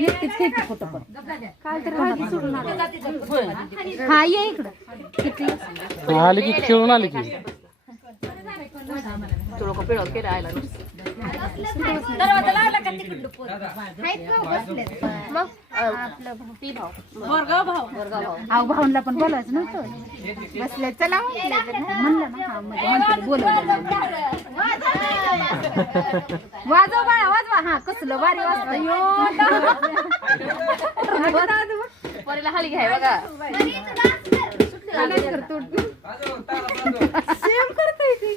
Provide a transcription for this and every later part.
एकटीच खेळते फोटो पण काल तर कोणाला सोडून आला. हा ये इकडं किती आली की खेळून आली की तुला का पिळव केलं आयला मग आपलं ती भाऊ अहो भाऊंला पण बोलायचं नव्हतं बसले चला म्हणलं ना हा म्हणजे म्हणते बोलवलं वाजव बाळा वाजवा हा कसलं भारी वाजतं परीला हाली घ्याय बघा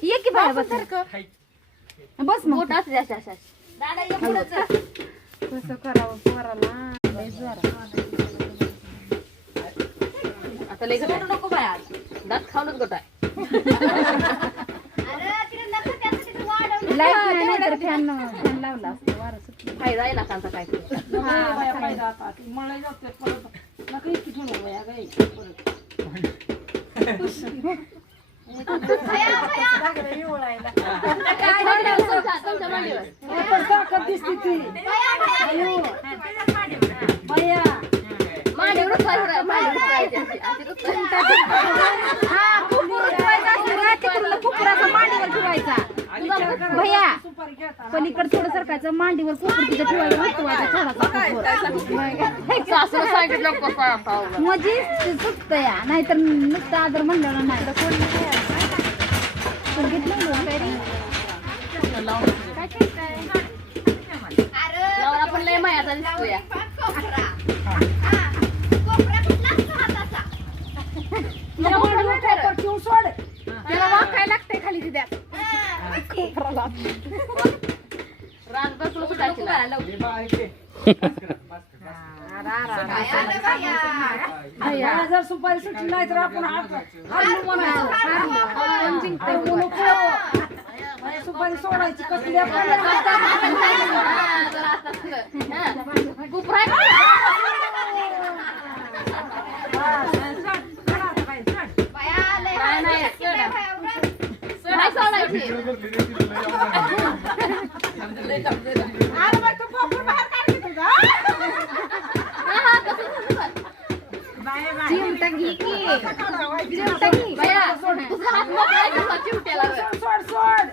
ये की बाळा बस बस मग मोठा असते अशा अशा कसं करावं पोराला लय जोरात. आता लई गटाय नको बाया दात खाऊनच गटाय लाईट नाही तर फॅन लावला असतं वारं सुटलं. फायदा आहे ना कांचा काय भैया पलीकडे थोडं सरकायचं मांडीवर कुकर तिथं ठेवायचं सासूला सांगितलं म्हणजे सुटतं या नाहीतर नुसतं आदर म्हणलं नाही आपण लय मायाचा दिसतो या त्याला वाकाय लागतंय खाली तिथे राज बसलो सुटायची जर सुपारी सुटली नाही तर आपण सुपारी सोडायची कसली चिमटा घे की चिमटा घे सोड सोड